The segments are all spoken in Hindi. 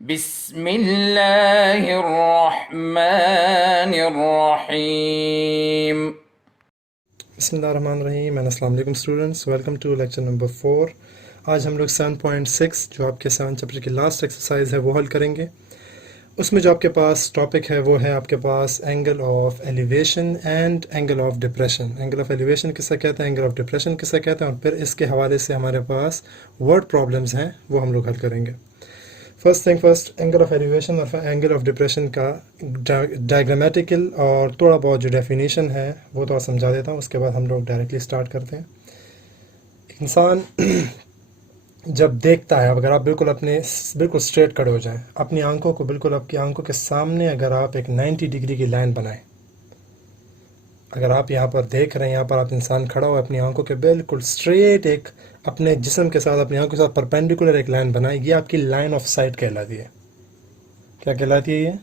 बिस्मिल्लाहिर्रहमानिर्रहीम। बिस्मिल्लाहिर्रहमानिर्रहीम एंड अस्सलाम वालेकुम students, welcome to lecture number 4। आज हम लोग 7.6 जो आपके 7 चैप्टर की लास्ट एक्सरसाइज है वो हल करेंगे। उसमें जो आपके पास टॉपिक है वो है आपके पास angle of elevation and angle of depression. Angle of elevation किसे कहते हैं, एंगल ऑफ डिप्रेशन किसे कहते हैं, और फिर इसके हवाले से हमारे पास वर्ड प्रॉब्लम्स हैं वो हम लोग हल करेंगे। First thing first, angle of elevation और एंगल ऑफ डिप्रेशन का डायग्रामेटिकल और थोड़ा बहुत जो डेफिनेशन है वो तो समझा देता हूँ, उसके बाद हम लोग डायरेक्टली स्टार्ट करते हैं। इंसान जब देखता है, अगर आप बिल्कुल स्ट्रेट खड़े हो जाएं, अपनी आंखों को बिल्कुल आपकी आंखों के सामने अगर आप एक 90 डिग्री की लाइन बनाएं, अगर आप यहाँ पर देख रहे हैं, यहाँ पर आप इंसान खड़ा हो अपनी आंखों के बिल्कुल स्ट्रेट एक अपने जिस्म के साथ अपनी आंखों के साथ परपेंडिकुलर एक लाइन बनाए, ये आपकी लाइन ऑफ साइट कहलाती है। क्या कहलाती है ये?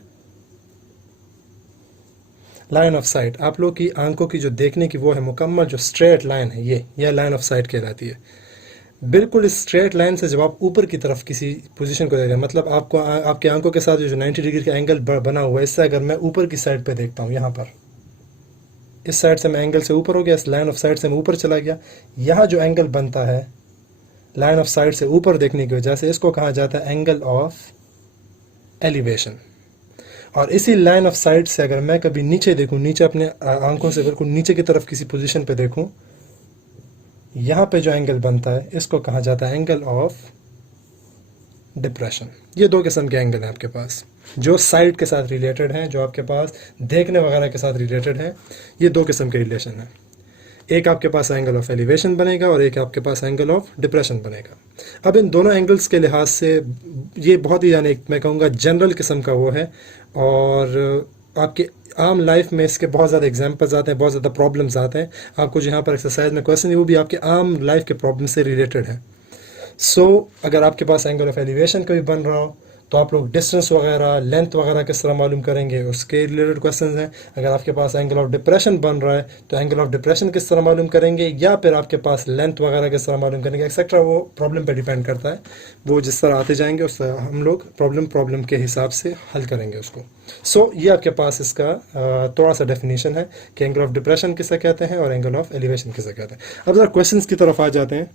Line of site. आप लोग की आंखों की जो देखने की वो है मुकम्मल जो स्ट्रेट लाइन है, ये लाइन ऑफ साइट कहलाती है। बिल्कुल इस स्ट्रेट लाइन से जब आप ऊपर की तरफ किसी पोजीशन को देख रहे हैं, मतलब आपको आपकी आंखों के साथ जो 90 डिग्री का एंगल बना हुआ है, इससे अगर मैं ऊपर की साइड पे देखता हूँ, यहाँ पर इस साइड से मैं एंगल से ऊपर हो गया, इस लाइन ऑफ साइट से मैं ऊपर चला गया, यहाँ जो एंगल बनता है लाइन ऑफ साइट से ऊपर देखने की वजह से, इसको कहा जाता है एंगल ऑफ एलिवेशन। और इसी लाइन ऑफ साइट से अगर मैं कभी नीचे देखूं, नीचे अपने आंखों से बिल्कुल नीचे की तरफ किसी पोजीशन पे देखूं, यहाँ पे जो एंगल बनता है इसको कहा जाता है एंगल ऑफ डिप्रेशन। ये दो किस्म के एंगल हैं आपके पास, जो साइड के साथ रिलेटेड हैं, जो आपके पास देखने वगैरह के साथ रिलेटेड हैं। ये दो किस्म के रिलेशन हैं। एक आपके पास एंगल ऑफ एलिवेशन बनेगा और एक आपके पास एंगल ऑफ डिप्रेशन बनेगा। अब इन दोनों एंगल्स के लिहाज से ये बहुत ही यानी मैं कहूँगा जनरल किस्म का वो है, और आपके आम लाइफ में इसके बहुत ज़्यादा एग्जांपल्स आते हैं, बहुत ज़्यादा प्रॉब्लम्स आते हैं। आपको जो यहाँ पर एक्सरसाइज में क्वेश्चन है वो भी आपके आम लाइफ के प्रॉब्लम से रिलेटेड है। अगर आपके पास एंगल ऑफ एलिवेशन कभी बन रहा हो तो आप लोग डिस्टेंस वगैरह, लेंथ वगैरह किस तरह मालूम करेंगे, उसके रिलेटेड क्वेश्चंस हैं। अगर आपके पास एंगल ऑफ डिप्रेशन बन रहा है तो एंगल ऑफ डिप्रेशन किस तरह मालूम करेंगे, या फिर आपके पास लेंथ वगैरह किस तरह मालूम करेंगे, एक्सेट्रा। वो प्रॉब्लम पे डिपेंड करता है। वो जिस तरह आते जाएंगे उस तरह हम लोग प्रॉब्लम के हिसाब से हल करेंगे उसको। ये आपके पास इसका थोड़ा सा डेफिनेशन है कि एंगल ऑफ डिप्रेशन किसे कहते हैं और एंगल ऑफ एलिवेशन किसे कहते हैं। अब जरा क्वेश्चंस की तरफ आ जाते हैं।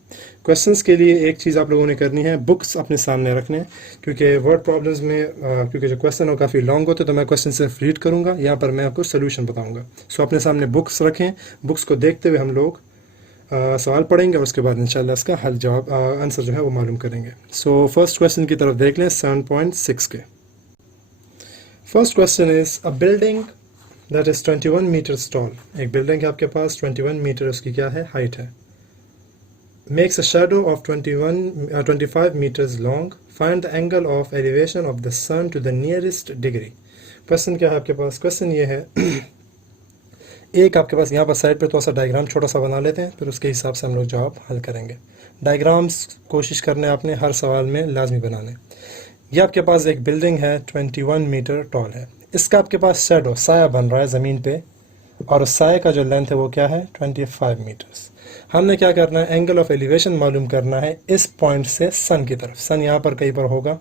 क्वेश्चंस के लिए एक चीज़ आप लोगों ने करनी है, बुक्स अपने सामने रखने, क्योंकि वर्ड प्रॉब्लम्स में क्योंकि जो क्वेश्चन हो काफ़ी लॉन्ग होते हैं तो मैं क्वेश्चन सिर्फ रीड करूँगा, यहाँ पर मैं आपको सोल्यूशन बताऊँगा। अपने सामने बुक्स रखें, बुक्स को देखते हुए हम लोग सवाल पढ़ेंगे और उसके बाद इंशाल्लाह इसका हल जवाब आंसर जो है वो मालूम करेंगे। फर्स्ट क्वेश्चन की तरफ देख लें 7.6 के। First question is a building that is 21 metres tall. एक बिल्डिंग है आपके पास, 21 मीटर उसकी क्या है, हाइट है। Makes a shadow of 25 meters long. Find the angle of elevation of the sun to the nearest degree. Question क्या है आपके पास? क्वेश्चन ये है एक आपके पास यहाँ पर साइड पे थोड़ा सा डायग्राम छोटा सा बना लेते हैं, फिर उसके हिसाब से हम लोग जवाब हल करेंगे। डायग्राम्स कोशिश करने आपने हर सवाल में लाजमी बनाने। ये आपके पास एक बिल्डिंग है, 21 मीटर टॉल है। इसका आपके पास शैडो, साया बन रहा है ज़मीन पे, और उस साये का जो लेंथ है वो क्या है, 25 मीटर्स। हमने क्या करना है, एंगल ऑफ एलिवेशन मालूम करना है इस पॉइंट से सन की तरफ। सन यहाँ पर कहीं पर होगा,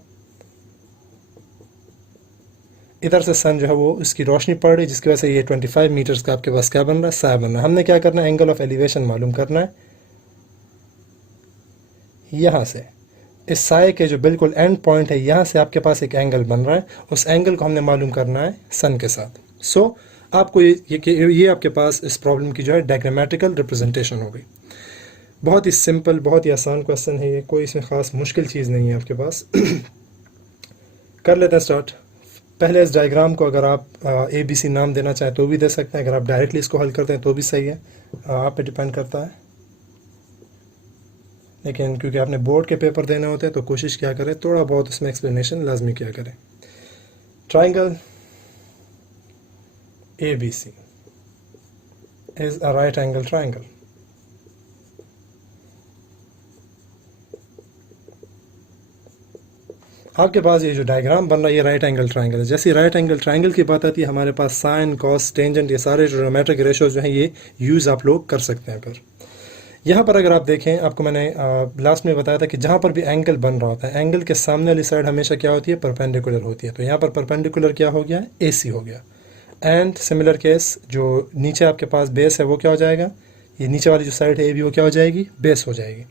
इधर से सन जो है वो इसकी रोशनी पड़ रही, जिसकी वजह से ये 25 मीटर्स का आपके पास क्या बन रहा है, साया बन रहा है। हमने क्या करना है, एंगल ऑफ एलिवेशन मालूम करना है यहाँ से इस साये के जो बिल्कुल एंड पॉइंट है, यहाँ से आपके पास एक एंगल बन रहा है, उस एंगल को हमने मालूम करना है सन के साथ। आपको ये आपके पास इस प्रॉब्लम की जो है डायग्रामेटिकल रिप्रेजेंटेशन हो गई। बहुत ही सिंपल, बहुत ही आसान क्वेश्चन है ये, कोई इसमें ख़ास मुश्किल चीज़ नहीं है आपके पास। कर लेते हैं स्टार्ट। पहले इस डायग्राम को अगर आप ABC नाम देना चाहें तो भी दे सकते हैं, अगर आप डायरेक्टली इसको हल करते हैं तो भी सही है, आप पे डिपेंड करता है। लेकिन क्योंकि आपने बोर्ड के पेपर देने होते हैं तो कोशिश क्या करें, थोड़ा बहुत उसमें एक्सप्लेनेशन लाजमी क्या करें। Triangle ABC is a right angle triangle. आपके पास ये जो डायग्राम बन रहा है ये राइट एंगल ट्रायंगल है। जैसे राइट एंगल ट्रायंगल की बात आती है, हमारे पास साइन, कॉस, टेंजेंट, ये सारे जो ज्योमेट्रिक रेशोज जो हैं ये यूज़ आप लोग कर सकते हैं। पर यहाँ पर अगर आप देखें, आपको मैंने लास्ट में बताया था कि जहाँ पर भी एंगल बन रहा होता है, एंगल के सामने वाली साइड हमेशा क्या होती है, परपेंडिकुलर होती है। तो यहाँ पर परपेंडिकुलर क्या हो गया, AC हो गया। एंड सिमिलर केस, जो नीचे आपके पास बेस है वो क्या हो जाएगा, ये नीचे वाली जो साइड है AB वो क्या हो जाएगी, बेस हो जाएगी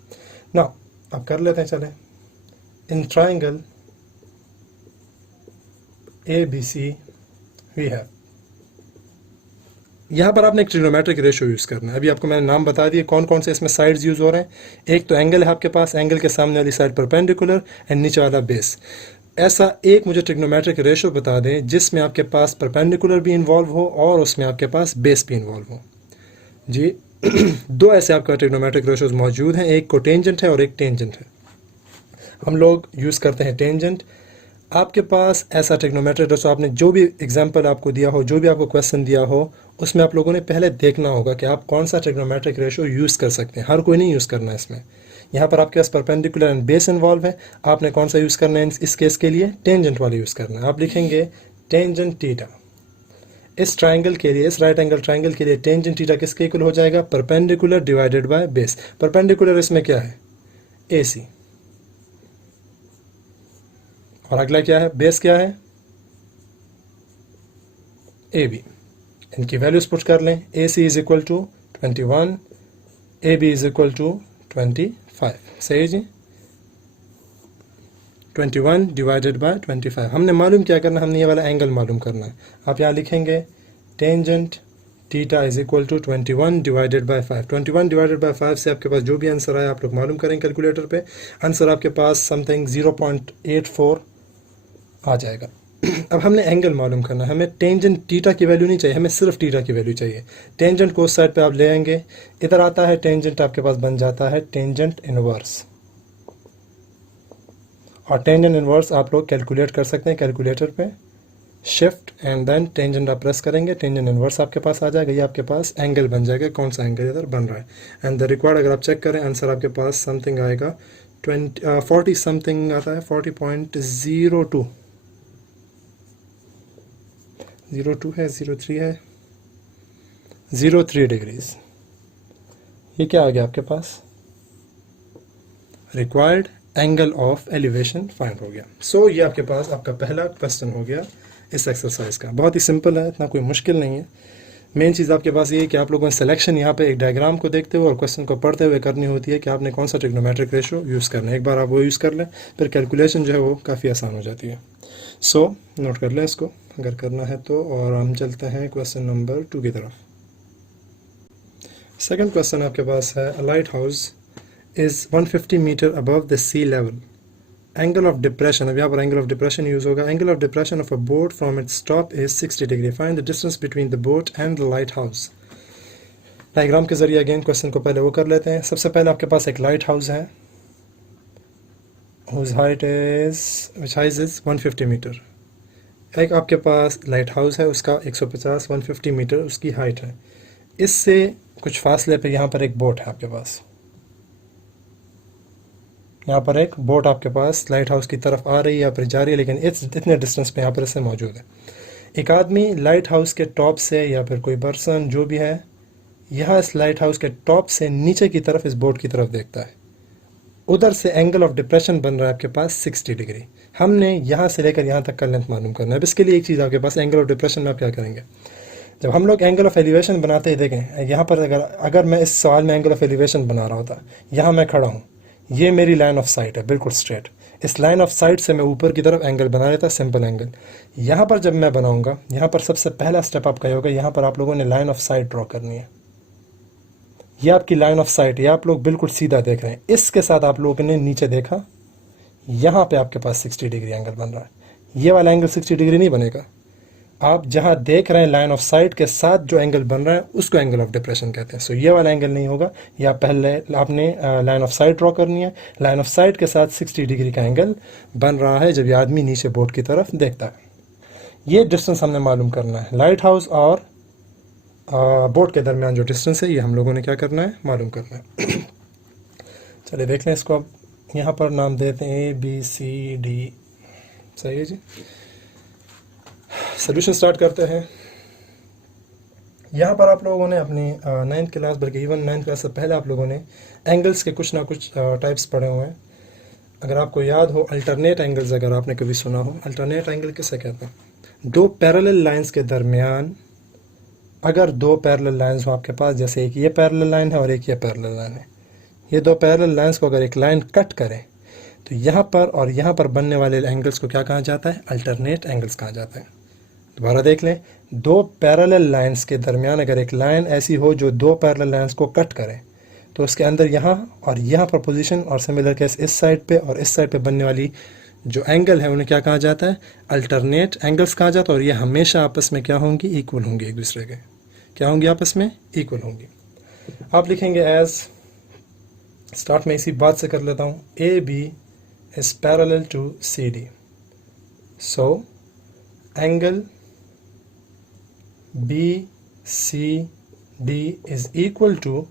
ना। अब कर लेते हैं, चले। In triangle ABC we have, यहाँ पर आपने एक ट्रिग्नोमेट्रिक रेशियो यूज़ करना है। अभी आपको मैंने नाम बता दिए कौन कौन से इसमें साइड्स यूज़ हो रहे हैं। एक तो एंगल है आपके पास, एंगल के सामने वाली साइड परपेंडिकुलर एंड नीचे वाला बेस। ऐसा एक मुझे ट्रिग्नोमेट्रिक रेशियो बता दें जिसमें आपके पास परपेंडिकुलर भी इन्वॉल्व हो और उसमें आपके पास बेस भी इन्वॉल्व हो। जी दो ऐसे आपका ट्रिग्नोमेट्रिक रेशियोज मौजूद हैं, एक कोटेंजेंट है और एक टेंजेंट है। हम लोग यूज़ करते हैं टेंजेंट। आपके पास ऐसा ट्रिग्नोमेट्रिक रेशियो, आपने जो भी एग्जांपल आपको दिया हो, जो भी आपको क्वेश्चन दिया हो, उसमें आप लोगों ने पहले देखना होगा कि आप कौन सा ट्रिग्नोमेट्रिक रेशियो यूज़ कर सकते हैं। हर कोई नहीं यूज़ करना है इसमें। यहाँ पर आपके पास परपेंडिकुलर एंड बेस इन्वॉल्व है, आपने कौन सा यूज़ करना है इस केस के लिए, टेंजेंट वाला यूज़ करना है। आप लिखेंगे टेंजेंट थीटा। इस ट्राइंगल के लिए, इस राइट एंगल ट्राइंगल के लिए टेंजेंट थीटा किसके इक्वल हो जाएगा, perpendicular divided by base. Perpendicular इसमें क्या है, AC, और अगला क्या है, बेस क्या है, AB। इनकी वैल्यूज पुट कर लें। AC is equal to 21, AB is equal to 25। सही जी, 21 डिवाइडेड बाय 25। हमने मालूम क्या करना है, हमने ये वाला एंगल मालूम करना है। आप यहाँ लिखेंगे tangent theta is equal to 21 divided by 5। 21 divided by 5 से आपके पास जो भी आंसर आए आप लोग मालूम करें कैलकुलेटर पे। आंसर आपके पास समथिंग 0.84 आ जाएगा। अब हमने एंगल मालूम करना है, हमें टेंजेंट थीटा की वैल्यू नहीं चाहिए, हमें सिर्फ थीटा की वैल्यू चाहिए। टेंजेंट को उस साइड पे आप ले आएंगे, इधर आता है टेंजेंट, आपके पास बन जाता है टेंजेंट इनवर्स। और टेंजेंट इनवर्स आप लोग कैलकुलेट कर सकते हैं कैलकुलेटर पे, शिफ्ट एंड देन टेंजेंट आप प्रेस करेंगे, टेंजेंट इनवर्स आपके पास आ जाएगा। ये आपके पास एंगल बन जाएगा, कौन सा एंगल इधर बन रहा है। एंड द रिक्वायर्ड अगर आप चेक करें, आंसर आपके पास समथिंग आएगा 40 समथिंग आता है, 40.02 02 है, 03 है, 03 डिग्रीज। ये क्या आ गया आपके पास, required angle of elevation find हो गया। सो ये आपके पास आपका पहला क्वेश्चन हो गया इस एक्सरसाइज का। बहुत ही सिंपल है, इतना कोई मुश्किल नहीं है। मेन चीज़ आपके पास ये है कि आप लोगों ने सिलेक्शन यहाँ पे एक डायग्राम को देखते हुए और क्वेश्चन को पढ़ते हुए करनी होती है कि आपने कौन सा ट्रिग्नोमेट्रिक रेशियो यूज़ करना है। एक बार आप वो यूज़ कर लें, फिर कैलकुलेशन जो है वो काफ़ी आसान हो जाती है। सो नोट कर लें इसको अगर करना है तो, और हम चलते हैं क्वेश्चन नंबर 2 की तरफ। सेकंड क्वेश्चन आपके पास है, a lighthouse is 150 metre above the sea level, angle of depression. अब यहाँ पर एंगल ऑफ डिप्रेशन यूज़ होगा। Angle of depression of a boat from its top is 60 degree, find the distance between the boat and the lighthouse. Diagram के जरिए अगेन क्वेश्चन को पहले वो कर लेते हैं। सबसे पहले आपके पास एक लाइट हाउस है, whose height is, which height is 150 metre. एक आपके पास लाइट हाउस है, उसका 150 150 मीटर उसकी हाइट है। इससे कुछ फासले पे यहाँ पर एक बोट है आपके पास, यहाँ पर एक बोट आपके पास लाइट हाउस की तरफ आ रही है या फिर जा रही है, लेकिन इतने डिस्टेंस पे यहाँ पर इससे मौजूद है। एक आदमी लाइट हाउस के टॉप से या फिर कोई पर्सन जो भी है, यहाँ इस लाइट हाउस के टॉप से नीचे की तरफ इस बोट की तरफ देखता है। उधर से एंगल ऑफ डिप्रेशन बन रहा है आपके पास 60 डिग्री। हमने यहाँ से लेकर यहाँ तक का लेंथ मालूम करना है। अब इसके लिए एक चीज़ आपके पास, एंगल ऑफ डिप्रेशन में आप क्या करेंगे, जब हम लोग एंगल ऑफ एलिवेशन बनाते ही देखें, यहाँ पर अगर मैं इस सवाल में एंगल ऑफ एलिवेशन बना रहा होता, यहाँ मैं खड़ा हूँ, ये मेरी लाइन ऑफ साइट है बिल्कुल स्ट्रेट। इस लाइन ऑफ साइट से मैं ऊपर की तरफ एंगल बना लेता, सिंपल एंगल। यहाँ पर जब मैं बनाऊँगा, यहाँ पर सबसे पहला स्टेप आपका ये होगा, यहाँ पर आप लोगों ने लाइन ऑफ साइट ड्रॉ करनी है। ये आपकी लाइन ऑफ साइट, ये आप लोग बिल्कुल सीधा देख रहे हैं। इसके साथ आप लोगों ने नीचे देखा, यहाँ पे आपके पास 60 डिग्री एंगल बन रहा है। ये वाला एंगल 60 डिग्री नहीं बनेगा। आप जहाँ देख रहे हैं लाइन ऑफ साइट के साथ जो एंगल बन रहा है उसको एंगल ऑफ डिप्रेशन कहते हैं। सो ये वाला एंगल नहीं होगा। या पहले आपने लाइन ऑफ साइट ड्रॉ करनी है, लाइन ऑफ साइट के साथ 60 डिग्री का एंगल बन रहा है जब ये आदमी नीचे बोट की तरफ देखता है। ये डिस्टेंस हमने मालूम करना है, लाइट हाउस और बोट के दरमियान जो डिस्टेंस है ये हम लोगों ने क्या करना है, मालूम करना है। चलिए देख लें इसको। अब यहाँ पर नाम देते हैं ABCD। सही है जी। सोल्यूशन स्टार्ट करते हैं। यहाँ पर आप लोगों ने अपनी 9th क्लास, बल्कि इवन 9th क्लास से पहले आप लोगों ने एंगल्स के कुछ ना कुछ टाइप्स पढ़े हुए हैं। अगर आपको याद हो, अल्टरनेट एंगल्स अगर आपने कभी सुना हो, अल्टरनेट एंगल किसे कहते हैं? दो पैरेलल लाइंस के दरमियान अगर दो पैरेलल लाइंस हो आपके पास, जैसे एक ये पैरेलल लाइन है और एक ये पैरेलल लाइन है, ये दो पैरेलल लाइंस को अगर एक लाइन कट करे तो यहाँ पर और यहाँ पर बनने वाले एंगल्स को क्या कहा जाता है? अल्टरनेट एंगल्स कहा जाता है। दोबारा देख लें, दो पैरेलल लाइंस के दरमियान अगर एक लाइन ऐसी हो जो दो पैरेलल लाइंस को कट करे तो उसके अंदर यहाँ और यहाँ पर पोजीशन और सिमिलर केस इस साइड पे और इस साइड पे बनने वाली जो एंगल है उन्हें क्या कहा जाता है? अल्टरनेट एंगल्स कहा जाता है। और ये हमेशा आपस में क्या होंगी? इक्वल होंगी, एक दूसरे के क्या होंगी? आपस में इक्वल होंगी। आप लिखेंगे एज, स्टार्ट में इसी बात से कर लेता हूँ, A B is parallel to C D, so angle B C D is equal to,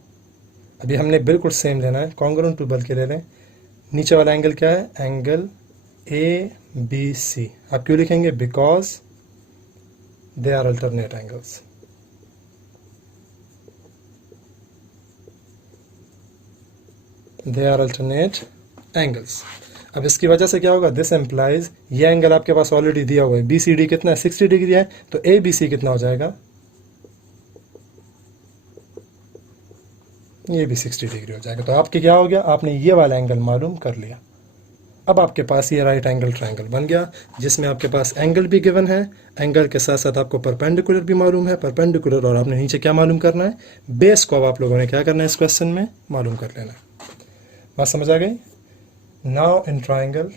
अभी हमने बिल्कुल सेम लेना है, कॉन्ग्रुएंट टू बल्कि ले लें, नीचे वाला एंगल क्या है? Angle A B C. आप क्यों लिखेंगे? Because they are alternate angles. They are alternate angles. अब इसकी वजह से क्या होगा? दिस एम्प्लाइज, ये एंगल आपके पास ऑलरेडी दिया हुआ है, बी सी डी कितना है? 60 डिग्री है, तो ए बी सी कितना हो जाएगा? ये भी 60 डिग्री हो जाएगा। तो आपके क्या हो गया? आपने ये वाला एंगल मालूम कर लिया। अब आपके पास ये राइट एंगल ट्रायंगल बन गया, जिसमें आपके पास एंगल भी गिवन है, एंगल के साथ साथ आपको परपेंडिकुलर भी मालूम है, परपेंडिकुलर और आपने नीचे क्या मालूम करना है? बेस को अब आप लोगों ने क्या करना है इस क्वेश्चन में? मालूम कर लेना। बात समझ आ गई? नाउ इन ट्रायंगल,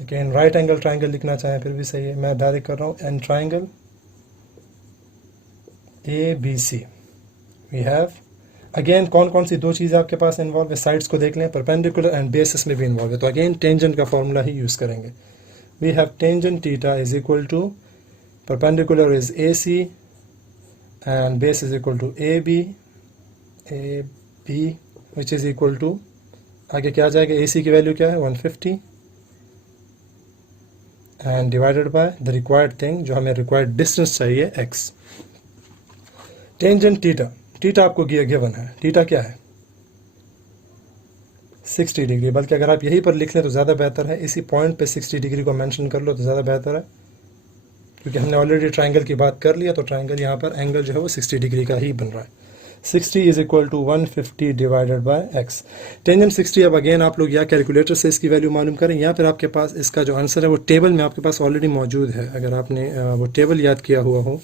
लेकिन राइट एंगल ट्रायंगल लिखना चाहें फिर भी सही है, मैं डायरेक्ट कर रहा हूँ। In triangle A B C we have, again कौन कौन सी दो चीज़ें आपके पास इन्वॉल्व है? साइड्स को देख लें, परपेंडिकुलर एंड बेसिस में भी इन्वॉल्व है, तो अगेन टेंजेंट का फॉर्मूला ही यूज़ करेंगे। We have tangent theta is equal to perpendicular is A C and base is equal to A B which is equal to, आगे क्या आ जाएगा? ए सी की वैल्यू क्या है? 150 and divided by the required thing, जो हमें रिक्वायर्ड डिस्टेंस चाहिए, x। टेंजेंट थीटा, थीटा आपको गिवन है, थीटा क्या है? 60 डिग्री, बल्कि अगर आप यहीं पर लिख लें तो ज़्यादा बेहतर है, इसी पॉइंट पे 60 डिग्री को मेंशन कर लो तो ज़्यादा बेहतर है, क्योंकि हमने ऑलरेडी ट्रायंगल की बात कर लिया, तो ट्रायंगल यहाँ पर एंगल जो है वो 60 डिग्री का ही बन रहा है। 60 is equal to 150 divided by x। Tangent 60, अब अगेन आप लोग या कैलकुलेटर से इसकी वैल्यू मालूम करें, या फिर आपके पास इसका जो आंसर है वो टेबल में आपके पास ऑलरेडी मौजूद है। अगर आपने वो टेबल याद किया हुआ हो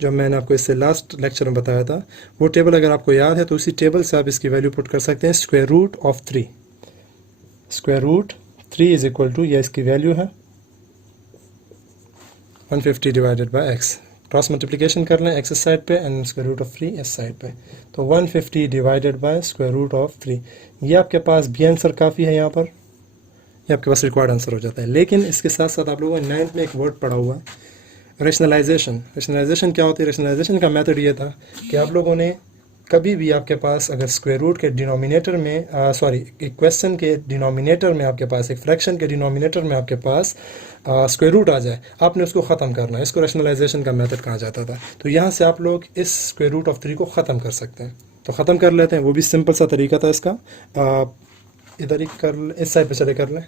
जो मैंने आपको इससे लास्ट लेक्चर में बताया था, वो टेबल अगर आपको याद है तो उसी टेबल से आप इसकी वैल्यू पुट कर सकते हैं। Square root of 3, square root 3 is equal to, यह इसकी वैल्यू है 150 divided by x। Cross multiplication कर लें x इस साइड पे एंड स्क्वायर रूट ऑफ 3 इस साइड पे, तो 150 divided by square root of 3। ये आपके पास भी आंसर काफ़ी है, यहाँ पर ये आपके पास रिक्वायर्ड आंसर हो जाता है। लेकिन इसके साथ साथ आप लोगों ने 9th में एक वर्ड पढ़ा हुआ है, रेशनलाइजेशन। रेशनलाइजेशन क्या होती है? रेशनलाइजेशन का मेथड ये था कि आप लोगों ने कभी भी आपके पास अगर स्क्वायर रूट के डिनोमिनेटर में एक क्वेश्चन के डिनोमिनेटर में आपके पास, एक फ्रैक्शन के डिनोमिनेटर में आपके पास स्क्वायर रूट आ जाए, आपने उसको ख़त्म करना है। इसको रेशनलाइजेशन का मेथड कहा जाता था। तो यहाँ से आप लोग इस स्क्वायर रूट ऑफ 3 को ख़त्म कर सकते हैं, तो ख़त्म कर लेते हैं। वो भी सिंपल सा तरीका था इसका, इधर ही कर, इस साइड पर चले कर लें।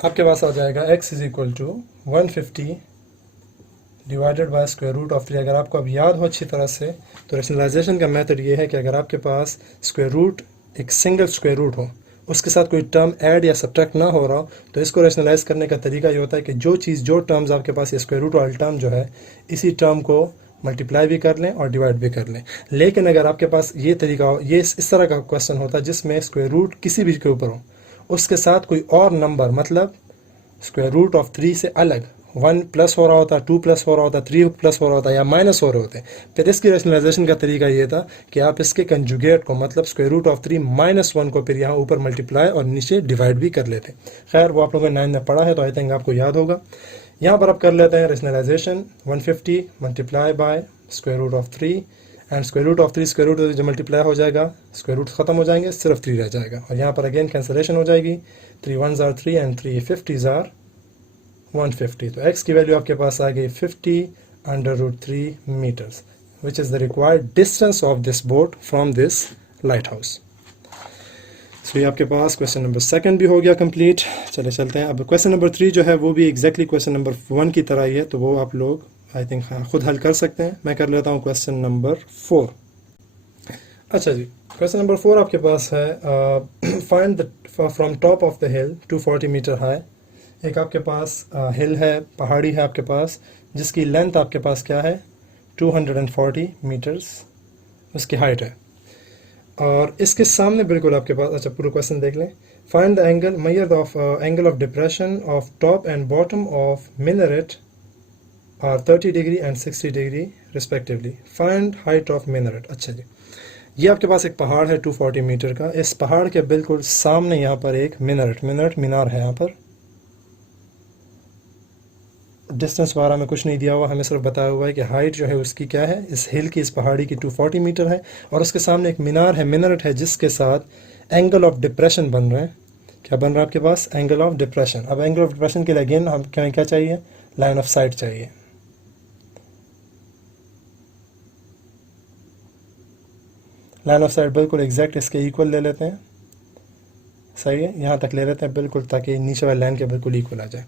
आपके पास आ जाएगा x is equal to 150 divided by square root of 3। अगर आपको अब याद हो अच्छी तरह से, तो रेशनलाइजेशन का मेथड ये है कि अगर आपके पास स्क्वायर रूट एक सिंगल स्क्वायर रूट हो, उसके साथ कोई टर्म ऐड या सब्ट्रैक्ट ना हो रहा हो, तो इसको रेशनलाइज करने का तरीका ये होता है कि जो टर्म्स आपके पास, ये स्क्वायर रूट वाला टर्म जो है, इसी टर्म को मल्टीप्लाई भी कर लें और डिवाइड भी कर लें। लेकिन अगर आपके पास ये तरीका हो, ये इस तरह का क्वेश्चन होता है जिसमें स्क्वायर रूट किसी भी के ऊपर हो, उसके साथ कोई और नंबर, मतलब स्क्वायर रूट ऑफ 3 से अलग 1 प्लस हो रहा होता, 2 प्लस हो रहा होता, 3 प्लस हो रहा होता या माइनस हो रहे होते, फिर इसकी रेशनलाइजेशन का तरीका ये था कि आप इसके कंजुगेट को, मतलब स्क्वायर रूट ऑफ 3 माइनस 1 को फिर यहाँ ऊपर मल्टीप्लाई और नीचे डिवाइड भी कर लेते। खैर वो आप लोगों ने 9 में पढ़ा है, तो आई थिंक आपको याद होगा। यहाँ पर आप कर लेते हैं rationalisation, 150 multiply by square root of 3 and square root of 3, square root जो मल्टीप्लाई हो जाएगा, स्क्वायर रूट ख़त्म हो जाएंगे, सिर्फ 3 रह जाएगा। और यहाँ पर अगेन कैंसलेशन हो जाएगी, 3 1s are 3 and 3 50s are 150। तो x की वैल्यू आपके पास आ गई 50 √3 meters, which is the required distance of this boat from this lighthouse. So ये आपके पास क्वेश्चन नंबर 2 भी हो गया कंप्लीट। चले चलते हैं अब क्वेश्चन नंबर 3 जो है वो भी एग्जैक्टली क्वेश्चन नंबर 1 की तरह ही है, तो वो आप लोग आई थिंक खुद हल कर सकते हैं। मैं कर लेता हूँ क्वेश्चन नंबर 4। अच्छा जी, क्वेश्चन नंबर 4 आपके पास है find the from top of the hill 240 metre high. एक आपके पास हिल है, पहाड़ी है आपके पास, जिसकी लेंथ आपके पास क्या है 240 मीटर्स उसकी हाइट है, और इसके सामने बिल्कुल आपके पास, अच्छा पूरा क्वेश्चन देख लें। Find the angle, measure the angle of depression of top and bottom of minaret are 30 degree and 60 degree respectively. Find height of minaret. अच्छा जी, ये आपके पास एक पहाड़ है 240 मीटर का, इस पहाड़ के बिल्कुल सामने यहाँ पर एक मिनरेट मीनार है। यहाँ पर डिस्टेंस वगैरह में कुछ नहीं दिया हुआ, हमें सिर्फ बताया हुआ है कि हाइट जो है उसकी क्या है, इस हिल की, इस पहाड़ी की 240 मीटर है, और उसके सामने एक मीनार है, मिनरेट है, जिसके साथ एंगल ऑफ डिप्रेशन बन रहे हैं। क्या बन रहा है आपके पास? Angle of depression. अब एंगल ऑफ डिप्रेशन के लिए अगेन हम क्या चाहिए? लाइन ऑफ साइट चाहिए। लाइन ऑफ साइट बिल्कुल एग्जैक्ट इसके इक्वल ले लेते हैं, सही है, यहाँ तक ले लेते हैं बिल्कुल, ताकि नीचे वाले लाइन के बिल्कुल इक्वल आ जाए।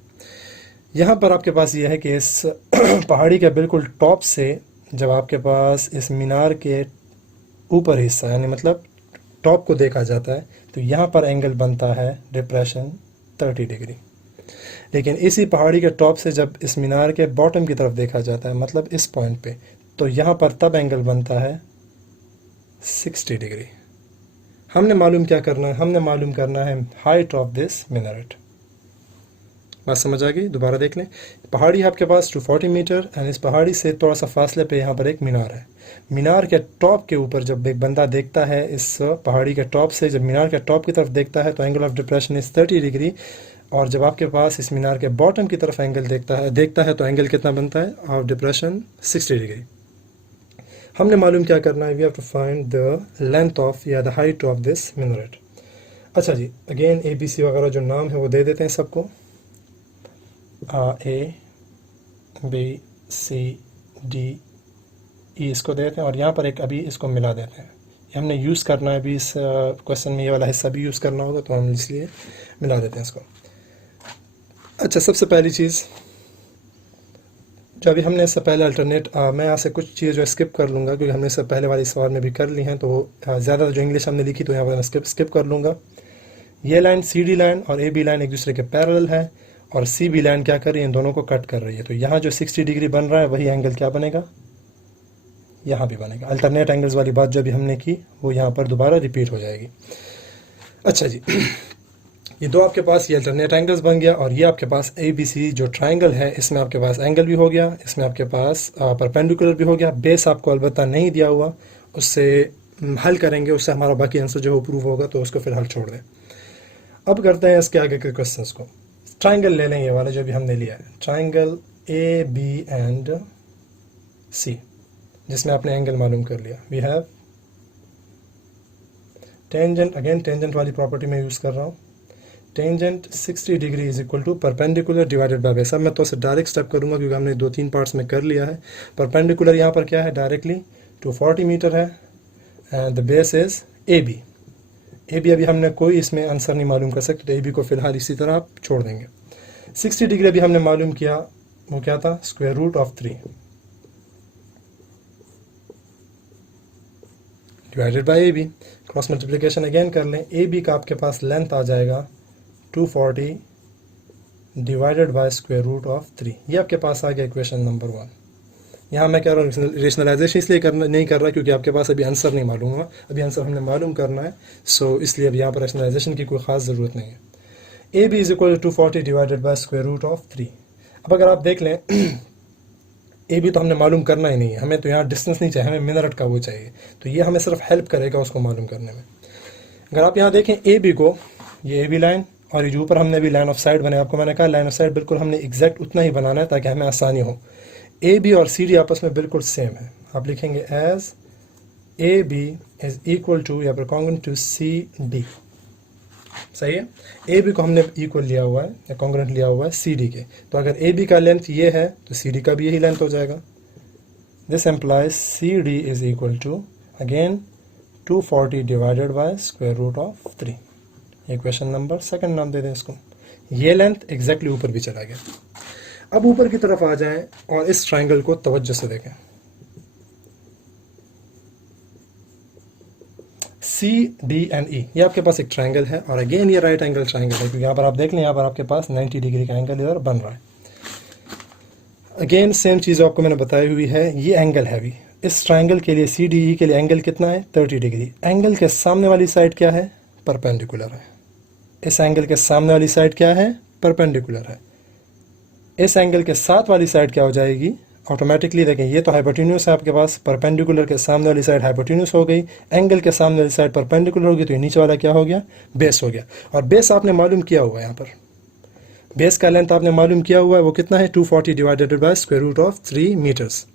यहाँ पर आपके पास ये है कि इस पहाड़ी के बिल्कुल टॉप से जब आपके पास इस मीनार के ऊपर हिस्सा, यानी मतलब टॉप को देखा जाता है, तो यहाँ पर एंगल बनता है डिप्रेशन 30 डिग्री। लेकिन इसी पहाड़ी के टॉप से जब इस मीनार के बॉटम की तरफ देखा जाता है, मतलब इस पॉइंट पे, तो यहाँ पर तब एंगल बनता है 60 डिग्री। हमने मालूम क्या करना है? हमने मालूम करना है हाइट ऑफ दिस मिनारेट। बात समझ आ गई? दोबारा देख लें। पहाड़ी है आपके पास 240 मीटर, एंड इस पहाड़ी से थोड़ा सा फासले पे यहाँ पर एक मीनार है। मीनार के टॉप के ऊपर जब एक बंदा देखता है, इस पहाड़ी के टॉप से जब मीनार के टॉप की तरफ देखता है, तो angle of depression is 30 degree. और जब आपके पास इस मीनार के बॉटम की तरफ एंगल देखता है तो एंगल कितना बनता है ऑफ डिप्रेशन? 60 डिग्री। हमने मालूम क्या करना है? We have to find the length of या the height of this minaret. अच्छा जी, अगेन ABC वगैरह जो नाम है वो दे देते हैं सबको, ABCDE इसको देते हैं, और यहाँ पर एक अभी इसको मिला देते हैं। ये हमने यूज़ करना है अभी इस क्वेश्चन में, ये वाला हिस्सा भी यूज़ करना होगा, तो हम इसलिए मिला देते हैं इसको। अच्छा, सबसे पहली चीज़ जो अभी हमने इससे पहले अल्टरनेट, मैं यहाँ से कुछ चीज़ जो स्किप कर लूँगा, क्योंकि हमने इससे पहले वाली सवाल में भी कर ली हैं, तो ज़्यादा जो इंग्लिश हमने लिखी तो यहाँ पर मैं स्किप कर लूँगा। ये लाइन CD लाइन और AB लाइन एक दूसरे के पैरेलल है, और CB लाइन क्या कर रही है? इन दोनों को कट कर रही है। तो यहाँ जो 60 डिग्री बन रहा है वही एंगल क्या बनेगा? यहाँ भी बनेगा। अल्टरनेट एंगल्स वाली बात जो भी हमने की वो यहाँ पर दोबारा रिपीट हो जाएगी। अच्छा जी, ये दो आपके पास ये अल्टरनेट एंगल्स बन गया, और ये आपके पास ABC जो ट्राइंगल है, इसमें आपके पास एंगल भी हो गया, इसमें आपके पास परपेंडिकुलर भी हो गया। बेस आपको अलबत्ता नहीं दिया हुआ, उससे हल करेंगे, उससे हमारा बाकी आंसर जो है प्रूव होगा, तो उसको फिलहाल छोड़ दें। अब करते हैं इसके आगे के क्वेश्चंस को। ट्राइंगल ले लें, ये वाला जो भी हमने लिया है, ट्राइंगल AB एंड C, जिसमें आपने एंगल मालूम कर लिया। We have tangent, again tangent वाली प्रॉपर्टी में यूज़ कर रहा हूँ। Tangent 60 degree is equal to perpendicular divided by base. अब मैं तो उसे डायरेक्ट स्टेप करूँगा, क्योंकि हमने 2-3 पार्ट्स में कर लिया है। परपेंडिकुलर यहाँ पर क्या है? डायरेक्टली 240 मीटर है, and the base is AB। AB अभी हमने कोई इसमें आंसर नहीं मालूम कर सकते, तो AB को फिलहाल इसी तरह आप छोड़ देंगे। 60 डिग्री अभी हमने मालूम किया, वो क्या था? Square root of 3 divided by AB। Cross multiplication again कर लें। AB का आपके पास लेंथ आ जाएगा 240 divided by square root of 3। ये आपके पास आ गया इक्वेशन नंबर 1। यहाँ मैं कह रहा हूँ रेशनलाइजेशन इसलिए नहीं कर रहा क्योंकि आपके पास अभी आंसर नहीं मालूम हुआ, अभी आंसर हमने मालूम करना है, सो इसलिए अब यहाँ पर रेशनलाइजेशन की कोई ख़ास ज़रूरत नहीं है। AB is equal to 240 divided by square root of 3। अब अगर आप देख लें AB तो हमने मालूम करना ही नहीं है, हमें तो यहाँ डिस्टेंस नहीं चाहिए, हमें मिनरेट का वो चाहिए, तो ये हमें सिर्फ हेल्प करेगा उसको मालूम करने में। अगर आप यहाँ देखें AB को, ये AB लाइन और ये जो ऊपर हमने भी लाइन ऑफ साइड बनाया, आपको मैंने कहा लाइन ऑफ साइड बिल्कुल हमने एग्जैक्ट उतना ही बनाना है ताकि हमें आसानी हो। AB और CD आपस में बिल्कुल सेम है, आप लिखेंगे as AB is equal to या पर कॉन्ग्रुएंट टू CD। सही है, AB को हमने इक्वल लिया हुआ है या कॉन्ग्रुएंट लिया हुआ है CD के, तो अगर AB का लेंथ ये है तो CD का भी यही लेंथ हो जाएगा। This implies CD is equal to again 240 divided by square root of 3। ये क्वेश्चन नंबर सेकंड नाम दे दें इसको। ये लेंथ एग्जैक्टली ऊपर भी चला गया। अब ऊपर की तरफ आ जाएं और इस ट्राइंगल को तवज्जो से देखें। CDE ये आपके पास एक ट्राइंगल है और अगेन ये राइट एंगल ट्राइंगल है, क्योंकि यहाँ पर आप देख लें यहाँ पर आपके पास 90 डिग्री का एंगल इधर बन रहा है। अगेन सेम चीज़ आपको मैंने बताई हुई है, ये एंगल है। अभी इस ट्राइंगल के लिए CDE के लिए एंगल कितना है 30 डिग्री। एंगल के सामने वाली साइड क्या है परपेंडिकुलर है। इस एंगल के सामने वाली साइड क्या है परपेंडिकुलर है। इस एंगल के साथ वाली साइड क्या हो जाएगी ऑटोमेटिकली, देखें ये तो हाइपोटेन्यूस है आपके पास, परपेंडिकुलर के सामने वाली साइड हाइपोटेन्यूस हो गई, एंगल के सामने वाली साइड परपेंडिकुलर होगी, तो ये नीचे वाला क्या हो गया बेस हो गया। और बेस आपने मालूम किया हुआ है, यहाँ पर बेस का लेंथ आपने मालूम किया हुआ है, वो कितना है 240 divided by square root of 3 metres.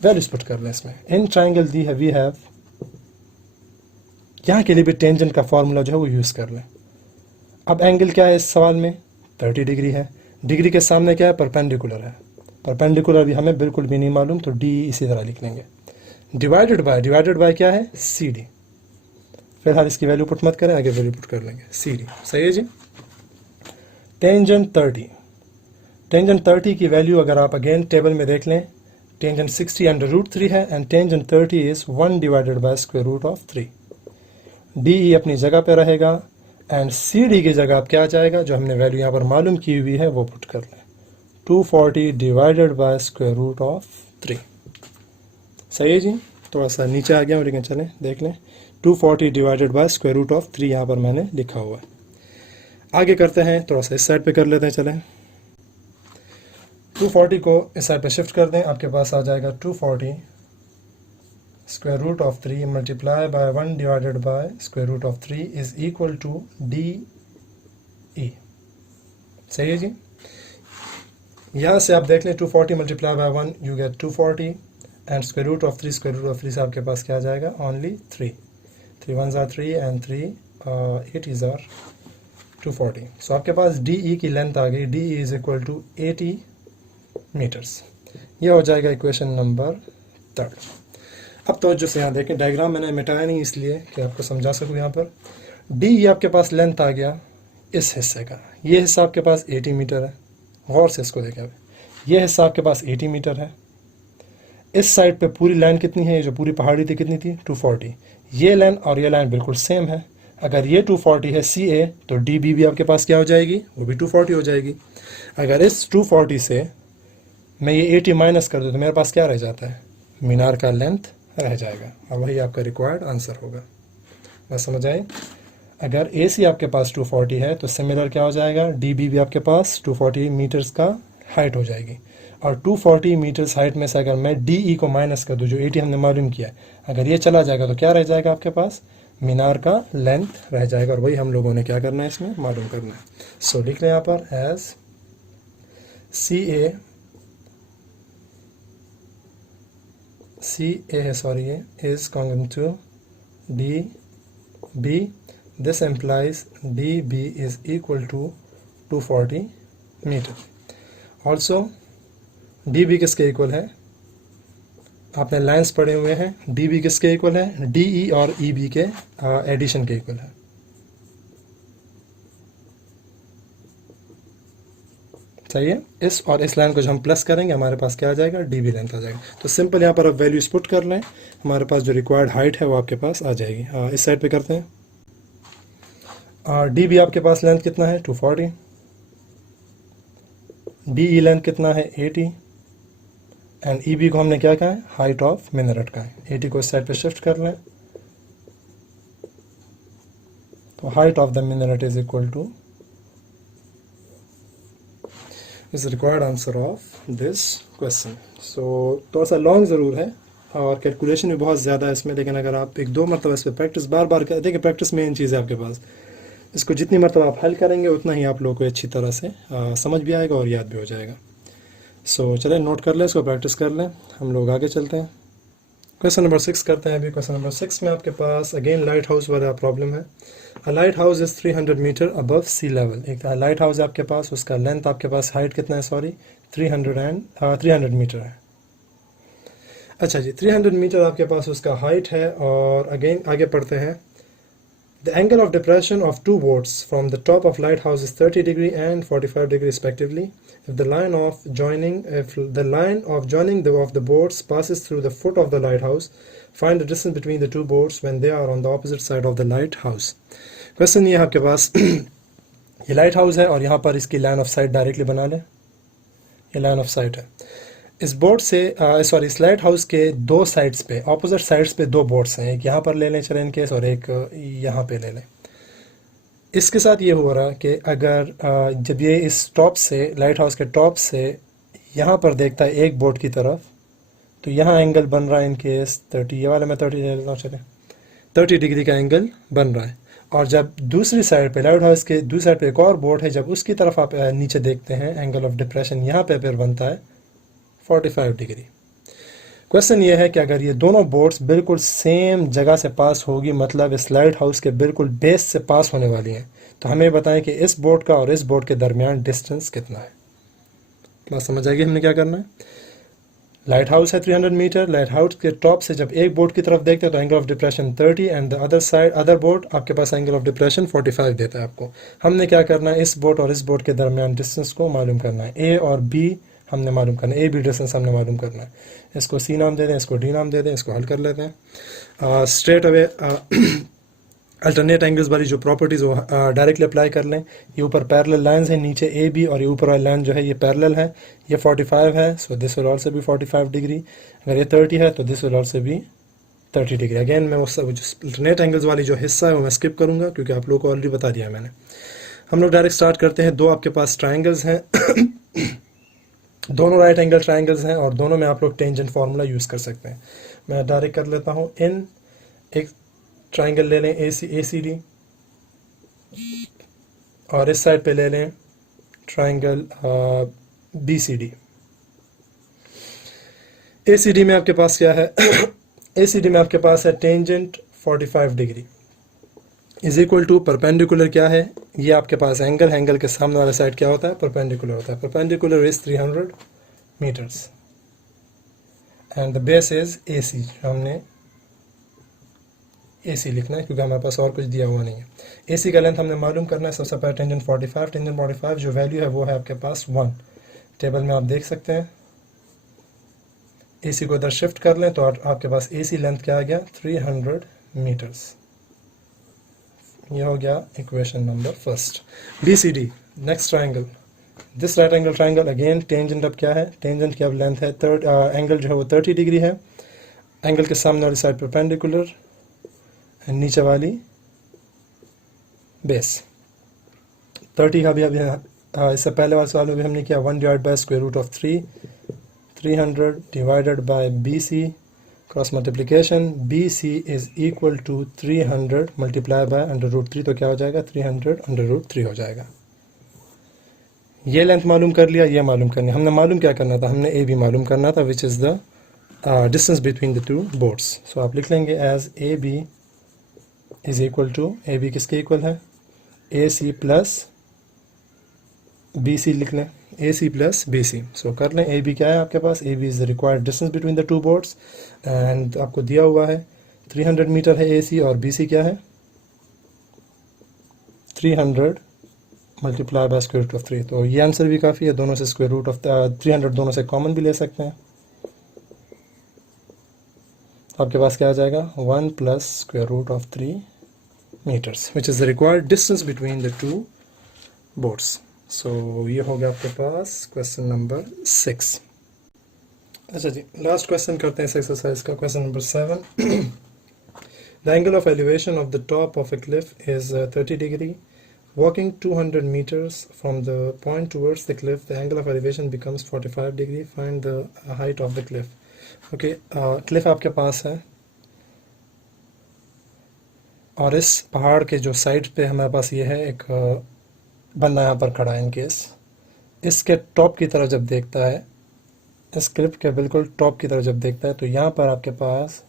Values put कर लें इसमें। इन ट्राइंगल दी है वी हैव, यहाँ के लिए भी टेंजेंट का फॉर्मूला जो है वो यूज़ कर लें। अब एंगल क्या है इस सवाल में 30 डिग्री है, डिग्री के सामने क्या है परपेंडिकुलर है, परपेंडिकुलर भी हमें बिल्कुल भी नहीं मालूम, तो डी इसी तरह लिख लेंगे। डिवाइडेड बाय क्या है CD। फिलहाल इसकी वैल्यू पुट मत करें, आगे वैल्यू पुट कर लेंगे CD। सही है जी। टेंजेंट 30 की वैल्यू अगर आप अगेन टेबल में देख लें, टेंजेंट 60 अंडर रूट 3 है and tangent 30 is 1 divided by square root of 3। DE अपनी जगह पे रहेगा एंड CD की जगह आप क्या आ जाएगा, जो हमने वैल्यू यहाँ पर मालूम की हुई है वो पुट कर लें, 240 divided by square root of 3। सही है जी। थोड़ा सा नीचे आ गया हूँ लेकिन चलें देख लें, 240 divided by square root of 3 यहाँ पर मैंने लिखा हुआ है। आगे करते हैं, थोड़ा सा इस साइड पे कर लेते हैं। चलें 240 को इस साइड पे शिफ्ट कर दें, आपके पास आ जाएगा 240 square root of 3 multiply by 1 divided by square root of 3 is equal to DE। सही है जी। यहाँ से आप देख लें 240 multiply by 1 you get 240 and square root of 3 से आपके पास क्या आ जाएगा only 3 1s are 3 and 3 80s are 240। So आपके पास DE की लेंथ आ गई, DE is equal to 80 metres. ये हो जाएगा इक्वेशन नंबर 3। अब तो जो से यहाँ देखें, डायग्राम मैंने मिटाया नहीं इसलिए कि आपको समझा सकूँ। यहाँ पर DE आपके पास लेंथ आ गया इस हिस्से का, ये हिस्सा आपके पास 80 मीटर है। गौर से इसको देखें, ये हिस्सा आपके पास 80 मीटर है। इस साइड पे पूरी लाइन कितनी है, ये जो पूरी पहाड़ी थी कितनी थी 240। ये लाइन और ये लाइन बिल्कुल सेम है। अगर ये 240 है CA तो DB भी आपके पास क्या हो जाएगी, वो भी 240 हो जाएगी। अगर इस 240 से मैं ये 80 माइनस कर दूँ तो मेरे पास क्या रह जाता है, मीनार का लेंथ रह जाएगा और वही आपका रिक्वायर्ड आंसर होगा। बस समझ आए। अगर AC आपके पास 240 है तो सिमिलर क्या हो जाएगा, DB भी आपके पास 240 मीटर्स का हाइट हो जाएगी। और 240 मीटर्स हाइट में से अगर मैं DE को माइनस कर दूँ, जो 80 हमने मालूम किया, अगर ये चला जाएगा तो क्या रह जाएगा आपके पास, मीनार का लेंथ रह जाएगा। और वही हम लोगों ने क्या करना है इसमें मालूम करना है। सो लिख लें यहाँ पर as CA is congruent to DB. This implies DB is equal to 240 metre. Also DB किसके इक्वल है, आपने लाइंस पढ़े हुए हैं, DB किसके इक्वल है, DE और EB के एडिशन के इक्वल है। सही है। इस और इस लाइन को जब हम प्लस करेंगे हमारे पास क्या आ जाएगा, DB लेंथ आ जाएगा। तो सिंपल यहाँ पर आप वैल्यूज पुट कर लें, हमारे पास जो रिक्वायर्ड हाइट है वो आपके पास आ जाएगी। इस साइड पे करते हैं। DB आपके पास लेंथ कितना है 240, DE लेंथ कितना है 80 एंड EB को हमने क्या कहा है, हाइट ऑफ मिनरेट का है। 80 को इस साइड पे शिफ्ट कर लें तो height of the minaret is equal to is required answer of this question. So थोड़ा सा लॉन्ग ज़रूर है और कैलकुलेशन भी बहुत ज़्यादा है इसमें, लेकिन अगर आप 1-2 मरतबा इस पर प्रैक्टिस बार बार करते हैं कि प्रैक्टिस मेन चीज़ है आपके पास, इसको जितनी मरतबा आप हल करेंगे उतना ही आप लोगों को अच्छी तरह से समझ भी आएगा और याद भी हो जाएगा। सो चलें नोट कर लें, इसको प्रैक्टिस कर लें, हम लोग आगे चलते हैं। क्वेश्चन नंबर 6 करते हैं अभी। क्वेश्चन नंबर 6 में आपके पास अगेन लाइट हाउस वाला प्रॉब्लम है। A lighthouse is 300 meter above sea level. एक लाइट हाउस है आपके पास, उसका लेंथ आपके पास हाइट कितना है 300 मीटर है। अच्छा जी, 300 मीटर आपके पास उसका हाइट है। और अगेन आगे पढ़ते हैं। The angle of depression of two boats from the top of lighthouse is 30 degree and 45 degree respectively. If the line of joining of the boats passes through the foot of the lighthouse, find the distance between the two boats when they are on the opposite side of the lighthouse. Question ये है आपके पास ये लाइट हाउस है और यहाँ पर इसकी लाइन ऑफ साइट डायरेक्टली बना लें। ये लाइन ऑफ साइट है। इस बोट से इस लाइट हाउस के दो साइड्स पे, ऑपोजिट साइड्स पे दो बोट्स हैं। एक यहाँ पर ले लें चलें केस, और एक यहाँ पे ले लें। इसके साथ ये हो रहा कि अगर जब ये इस टॉप से, लाइट हाउस के टॉप से यहाँ पर देखता है एक बोट की तरफ, तो यहाँ एंगल बन रहा है इन केस 30, ये वाला मैं 30 ले लेता हूँ, चले 30 डिग्री का एंगल बन रहा है। और जब दूसरी साइड पे, लाइट हाउस के दूसरी साइड पे एक और बोट है, जब उसकी तरफ आप नीचे देखते हैं, एंगल ऑफ डिप्रेशन यहाँ पे फिर बनता है 45 डिग्री। क्वेश्चन ये है कि अगर ये दोनों बोट्स बिल्कुल सेम जगह से पास होगी, मतलब इस लाइट हाउस के बिल्कुल बेस से पास होने वाली हैं, तो हमें बताएं कि इस बोट का और इस बोट के दरमियान डिस्टेंस कितना है। बात समझ आएगी हमने क्या करना है। लाइट हाउस है 300 मीटर। लाइट हाउस के टॉप से जब एक बोट की तरफ देखते हैं तो angle of depression 30 and the other boat आपके पास एंगल ऑफ डिप्रेशन 45 देता है आपको। हमने क्या करना है, इस बोट और इस बोट के दरमियान डिस्टेंस को मालूम करना है। ए और बी हमने मालूम करना है, ए बी डिस्टेंस हमने मालूम करना है। इसको सी नाम दे दें, इसको डी नाम दे दें, इसको हल कर लेते हैं। स्ट्रेट अवे अल्टरनेट एंगल्स वाली जो प्रॉपर्टीज़ वो डायरेक्टली अप्लाई कर लें। ये ऊपर पैरेलल लाइंस हैं, नीचे ए बी, और ये ऊपर वाली लाइन जो है ये पैरेलल है। ये 45 है, so this will also be 45 degree. अगर ये 30 है तो this will also be 30 degree. Again मैं उस अल्टरनेट एंगल्स वाली जो हिस्सा है वो मैं स्किप करूँगा क्योंकि आप लोगों को ऑलरेडी बता दिया है मैंने। हम लोग डायरेक्ट स्टार्ट करते हैं। दो आपके पास ट्राइंगल्स हैं दोनों राइट एंगल ट्राइंगल्स हैं और दोनों में आप लोग टेंजेंट फार्मूला यूज़ कर सकते हैं। मैं डायरेक्ट कर लेता हूँ। इन एक ट्राइंगल ले लें ए सी डी, और इस साइड पे ले लें ट्राइंगल बी सी डी। ए सी डी में आपके पास क्या है ए सी डी में आपके पास है tangent 45 degree is equal to perpendicular क्या है, ये आपके पास एंगल है। एंगल के सामने वाला साइड क्या होता है, परपेंडिकुलर होता है। Perpendicular is 300 meters and the base is A C. हमने ए सी लिखना है क्योंकि हमारे पास और कुछ दिया हुआ नहीं है। ए सी का लेंथ हमने मालूम करना है। सबसे पहले टेंजेंट 45, टेंजेंट 45 जो वैल्यू है वो है आपके पास 1। टेबल में आप देख सकते हैं। ए सी को इधर शिफ्ट कर लें तो आपके पास ए सी लेंथ क्या आ गया, 300 मीटर्स। ये हो गया equation number first. B C D next triangle, this right angle triangle. Again tangent अब क्या है, टेंजेंट की अब लेंथ है एंगल जो है वो 30 डिग्री है। एंगल के सामने वाली साइड परपेंडिकुलर, नीचे वाली बेस। 30 का भी अभी इससे पहले वाले सवाल में भी हमने किया 1 divide by square root of 3, 300 divided by B C, cross multiplication. B C is equal to 300 multiply by under root 3, तो क्या हो जाएगा 300 अंडर रूट 3 हो जाएगा। ये लेंथ मालूम कर लिया, ये मालूम करनी। हमने मालूम क्या करना था, हमने ए बी मालूम करना था which is the distance between the two boats. So आप लिख लेंगे as A B is equal to, A B किसके इक्वल है, A C plus B C लिख लें, ए सी प्लस बी सी। सो कर लें। ए बी क्या है आपके पास, A B is the required distance between the two boats and आपको दिया हुआ है 300 मीटर है ए सी, और बी सी क्या है 300 multiply by square root of 3। तो ये आंसर भी काफ़ी है। दोनों से स्क्वायर रूट ऑफ 300 दोनों से कॉमन भी ले सकते हैं। आपके पास क्या आ जाएगा 1 plus square root of 3 meters which is the required distance between the two boats. So ये हो गया आपके पास क्वेश्चन नंबर 6। अच्छा जी, लास्ट क्वेश्चन करते हैं इस एक्सरसाइज का, question number 7। The angle of elevation of the top of A Cliff is 30 degree. Walking 200 meters from the point towards the cliff, the angle of elevation becomes 45 degree. Find the height of the cliff. Okay, cliff आपके पास है और इस पहाड़ के जो साइड पे हमारे पास ये है, एक बंदा यहाँ पर खड़ा है। इन केस इसके टॉप की तरफ जब देखता है, इस क्लिफ के बिल्कुल टॉप की तरफ जब देखता है, तो यहाँ पर आपके पास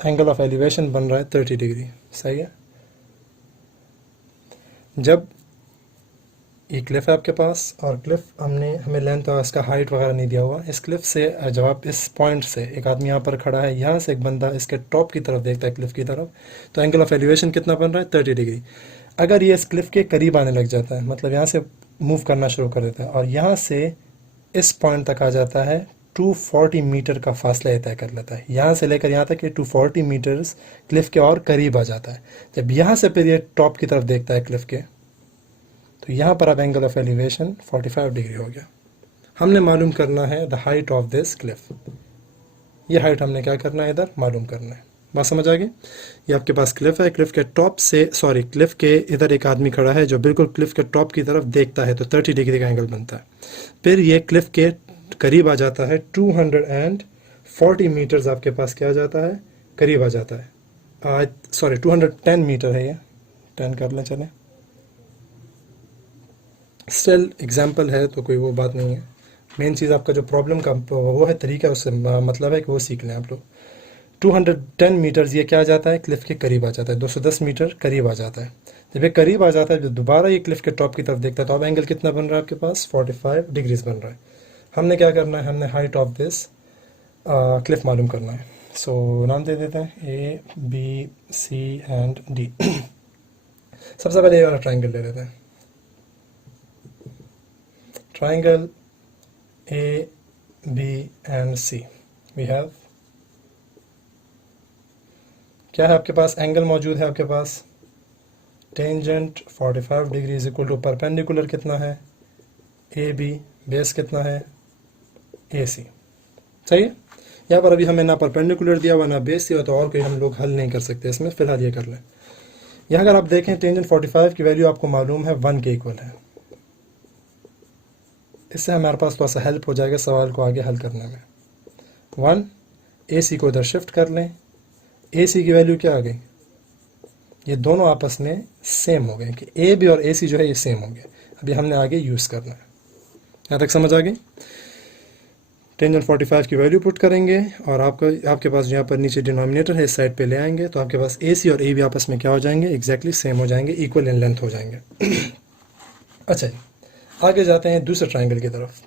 एंगल ऑफ एलिवेशन बन रहा है 30 डिग्री। सही है। जब ये क्लिफ है आपके पास, और क्लिफ हमें लेंथ और इसका हाइट वगैरह नहीं दिया हुआ। इस क्लिफ से जब आप इस पॉइंट से, एक आदमी यहाँ पर खड़ा है, यहाँ से एक बंदा इसके टॉप की तरफ देखता है क्लिफ की तरफ, तो एंगल ऑफ एलिवेशन कितना बन रहा है? 30 डिग्री। अगर ये इस क्लिफ के करीब आने लग जाता है, मतलब यहाँ से मूव करना शुरू कर देता है और यहाँ से इस पॉइंट तक आ जाता है, 240 मीटर का फासला ये तय कर लेता है। यहाँ से लेकर यहाँ तक ये 240 मीटर्स क्लिफ के और करीब आ जाता है। जब यहाँ से फिर ये टॉप की तरफ देखता है क्लिफ के, तो यहाँ पर अब एंगल ऑफ एलिवेशन 45 डिग्री हो गया। हमने मालूम करना है the height of this Cliff. ये हाइट हमने क्या करना है? इधर मालूम करना है। बात समझ आ गई? ये आपके पास क्लिफ है, क्लिफ के टॉप से, सॉरी, क्लिफ के इधर एक आदमी खड़ा है जो बिल्कुल क्लिफ के टॉप की तरफ देखता है, तो 30 डिग्री का एंगल बनता है। फिर ये क्लिफ के करीब आ जाता है, 240 मीटर्स आपके पास क्या आ जाता है? करीब आ जाता है। सॉरी, 210 मीटर है ये, 10 कर लें चलें, स्टिल एग्जाम्पल है तो कोई वो बात नहीं है। मेन चीज़ आपका जो प्रॉब्लम का वो है तरीका, उससे मतलब है कि वो सीख लें आप लोग। 210 मीटर्स ये क्या आ जाता है? क्लिफ के करीब आ जाता है, 210 मीटर करीब आ जाता है। जब ये करीब आ जाता है, जब दोबारा ये क्लिफ के टॉप की तरफ देखता है, तो अब एंगल कितना बन रहा है आपके पास? 45 डिग्रीज बन रहा है। हमने क्या करना है? हमने हाइट ऑफ दिस क्लिफ मालूम करना है। सो नाम दे देते हैं ए, बी, सी एंड डी। सबसे पहले ये वाला ट्राइंगल ले लेते हैं। triangle A, B and C we have, क्या है आपके पास? एंगल मौजूद है आपके पास, tangent 45 degree is equal to perpendicular कितना है? AB, बेस कितना है? AC। सही है? यहाँ पर अभी हमें ना परपेंडिकुलर दिया हुआ ना बेस दिया, तो और कोई हम लोग हल नहीं कर सकते इसमें, फिलहाल ये कर लें। यहाँ अगर आप देखें, टेंजेंट 45 की वैल्यू आपको मालूम है 1 के इक्वल है। इससे हमारे पास थोड़ा सा हेल्प हो जाएगा सवाल को आगे हल करने में। 1, AC को इधर शिफ्ट कर लें, AC की वैल्यू क्या आ गई? ये दोनों आपस में सेम हो गए कि AB और AC जो है ये सेम हो गए। अभी हमने आगे यूज़ करना है। यहाँ तक समझ आ गई? टेंजेंट 45 की वैल्यू पुट करेंगे और आपके पास यहाँ पर नीचे डिनोमिनेटर है, इस साइड पे ले आएंगे, तो आपके पास AC और AB आपस में क्या हो जाएंगे? एग्जैक्टली सेम हो जाएंगे, इक्वल इन लेंथ हो जाएंगे। अच्छा जी, आगे जाते हैं दूसरे ट्राइंगल की तरफ।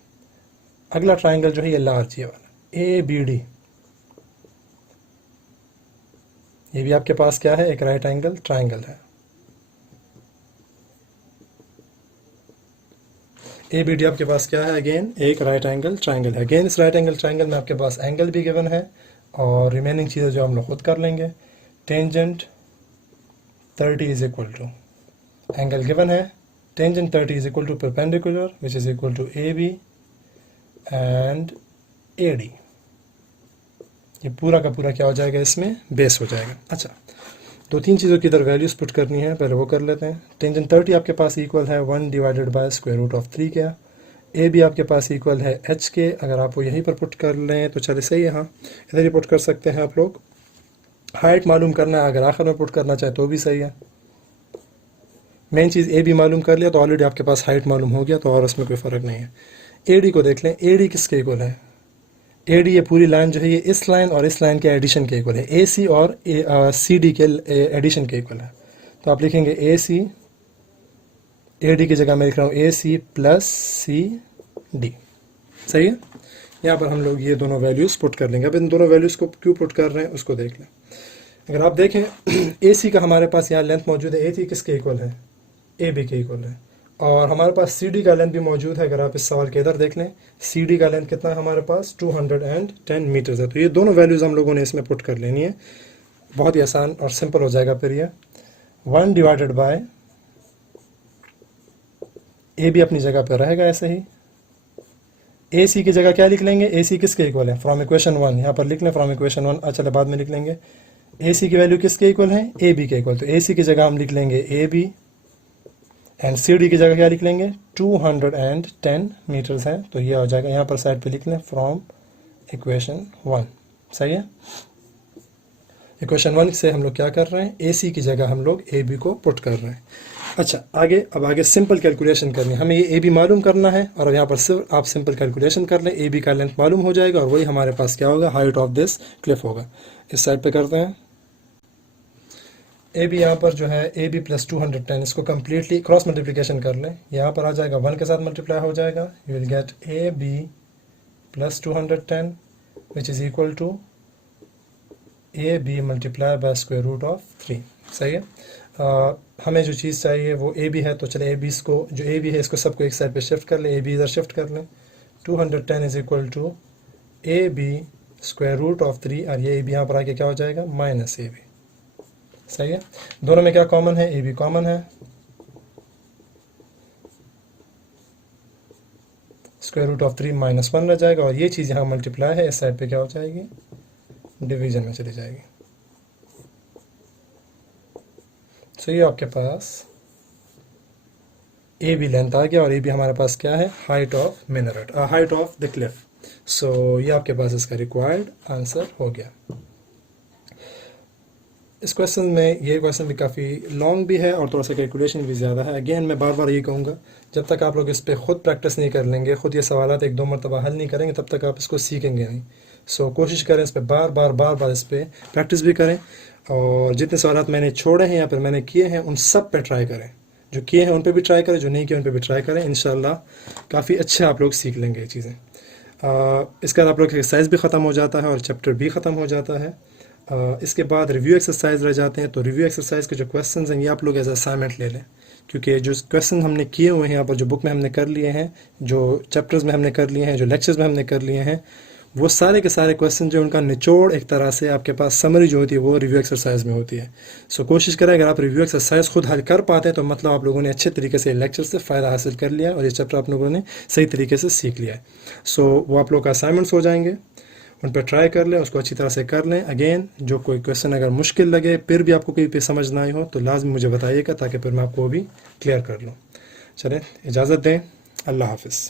अगला ट्राइंगल जो है ये लार्ज, ये वाला ABD, ये भी आपके पास क्या है? एक राइट एंगल ट्राइंगल है। ABD आपके पास क्या है? अगेन एक राइट एंगल ट्राइंगल है। अगेन इस राइट एंगल ट्राइंगल में आपके पास एंगल भी गिवन है और रिमेनिंग चीज़ें जो हम लोग खुद कर लेंगे। Tangent 30 is equal to, angle given है, tangent 30 is equal to perpendicular which is equal to AB and AD। ये पूरा का पूरा क्या हो जाएगा? इसमें बेस हो जाएगा। अच्छा, 2-3 चीज़ों की इधर वैल्यूज़ पुट करनी है, पहले वो कर लेते हैं। टेंजेंट 30 आपके पास इक्वल है 1 divided by square root of 3 क्या। AB आपके पास इक्वल है H के, अगर आप वो यहीं पर पुट कर लें तो चले सही है, हाँ इधर ही पुट कर सकते हैं आप लोग। हाइट मालूम करना है, अगर आखिर में पुट करना चाहे तो भी सही है। मेन चीज़ AB मालूम कर लिया तो ऑलरेडी आपके पास हाइट मालूम हो गया, तो और उसमें कोई फ़र्क नहीं है। AD को देख लें, AD किसके इक्वल है? AD ये पूरी लाइन जो है ये इस लाइन और इस लाइन के एडिशन के इक्वल है, AC और CD के एडिशन के इक्वल है। तो आप लिखेंगे AC, AD की जगह मैं लिख रहा हूँ AC प्लस CD। सही है? यहाँ पर हम लोग ये दोनों वैल्यूज़ पुट कर लेंगे। अब इन दोनों वैल्यूज़ को क्यों पुट कर रहे हैं उसको देख लें। अगर आप देखें AC का हमारे पास यहाँ लेंथ मौजूद है, AC किसके इक्वल है? AB के इक्वल है। और हमारे पास CD का लेंथ भी मौजूद है। अगर आप इस सवाल के इधर देख लें, CD का लेंथ कितना है हमारे पास? 210 मीटर्स है। तो ये दोनों वैल्यूज़ हम लोगों ने इसमें पुट कर लेनी है। बहुत ही आसान और सिंपल हो जाएगा। फिर ये 1 डिवाइडेड बाय AB अपनी जगह पर रहेगा ऐसे ही। AC की जगह क्या लिख लेंगे? AC किसके इक्वल है? फ्रॉम इक्वेशन 1 यहाँ पर लिख लें, फ्रॉम इक्वेशन 1। चलो बाद में लिख लेंगे। AC की वैल्यू किसके इक्वल है? AB के इक्वल। तो AC की जगह हम लिख लेंगे AB एंड CD की जगह क्या लिख लेंगे? 210 मीटर्स है। तो ये हो जाएगा, यहाँ पर साइड पे लिख लें फ्रॉम इक्वेशन 1। सही है? इक्वेशन 1 से हम लोग क्या कर रहे हैं? AC की जगह हम लोग AB को पुट कर रहे हैं। अच्छा, अब आगे सिंपल कैलकुलेशन करनी है। हमें ये AB मालूम करना है और अब यहाँ पर सिर्फ आप सिंपल कैलकुलेशन कर लें। AB का लेंथ मालूम हो जाएगा और वही हमारे पास क्या होगा? हाइट ऑफ दिस क्लिफ होगा। इस साइड पे करते हैं। ए बी यहाँ पर जो है ए बी प्लस 210, इसको कम्प्लीटली क्रॉस मल्टीप्लिकेशन कर लें, यहाँ पर आ जाएगा 1 के साथ मल्टीप्लाई हो जाएगा, you will get A B plus 210 which is equal to A B multiply by square root of 3। सही है। हमें जो चीज़ चाहिए वो ए बी है, तो चले ए बी इसको, जो ए बी है इसको सबको एक साइड पे शिफ्ट कर लें, ए बी इधर शिफ्ट कर लें। 210 is equal to A B square root of 3, और ये ए बी यहाँ पर आके क्या हो जाएगा, माइनस ए बी। सही है। दोनों में क्या कॉमन है, ए बी कॉमन है, स्क्वायर रूट ऑफ 3 -1 रह जाएगा, और ये चीज़ यहाँ मल्टीप्लाई है, इस साइड पे क्या हो जाएगी, डिवीजन में चली जाएगी। सो ये आपके पास ए बी लेंथ आ गया, और ए बी हमारे पास क्या है, height of minaret, height of the cliff. So ये आपके पास इसका रिक्वायर्ड आंसर हो गया। इस क्वेश्चन में, ये क्वेश्चन भी काफ़ी लॉन्ग भी है और थोड़ा सा कैलकुलेशन भी ज़्यादा है। अगेन मैं बार बार ये कहूँगा, जब तक आप लोग इस पर ख़ुद प्रैक्टिस नहीं कर लेंगे, ख़ुद ये सवालात एक दो मरतबा हल नहीं करेंगे, तब तक आप इसको सीखेंगे नहीं। सो कोशिश करें इस पर बार बार इस पर प्रैक्टिस भी करें, और जितने सवालात मैंने छोड़े हैं या फिर मैंने किए हैं उन सब पे ट्राई करें, जो किए हैं उन पर भी ट्राई करें, जो नहीं किए उन पर भी ट्राई करें। इंशाल्लाह काफ़ी अच्छे आप लोग सीख लेंगे ये चीज़ें। इसका आप लोग एक्सरसाइज भी ख़त्म हो जाता है और चैप्टर भी ख़त्म हो जाता है। इसके बाद रिव्यू एक्सरसाइज रह जाते हैं, तो रिव्यू एक्सरसाइज के जो क्वेश्चंस हैं ये आप लोग एज असाइनमेंट ले लें, क्योंकि जो क्वेश्चन हमने किए हुए हैं यहाँ पर, जो बुक में हमने कर लिए हैं, जो चैप्टर्स में हमने कर लिए हैं, जो लेक्चर्स में हमने कर लिए हैं, वो सारे के सारे क्वेश्चन जो उनका निचोड़ एक तरह से आपके पास समरी जो होती है वो रिव्यू एक्सरसाइज में होती है। सो कोशिश करें अगर आप रिव्यू एक्सरसाइज खुद हल कर पाते हैं तो मतलब आप लोगों ने अच्छे तरीके से लेक्चर से फ़ायदा हासिल कर लिया और ये चैप्टर आप लोगों ने सही तरीके से सीख लिया है। सो वो आप लोग का असाइनमेंट्स हो जाएंगे, उन पर ट्राई कर लें, उसको अच्छी तरह से कर लें। अगेन जो कोई क्वेश्चन अगर मुश्किल लगे, फिर भी आपको कहीं पे समझ ना आई हो, तो लाजमी मुझे बताइएगा, ताकि फिर मैं आपको वो भी क्लियर कर लूँ। चलें, इजाज़त दें, अल्लाह हाफिज़।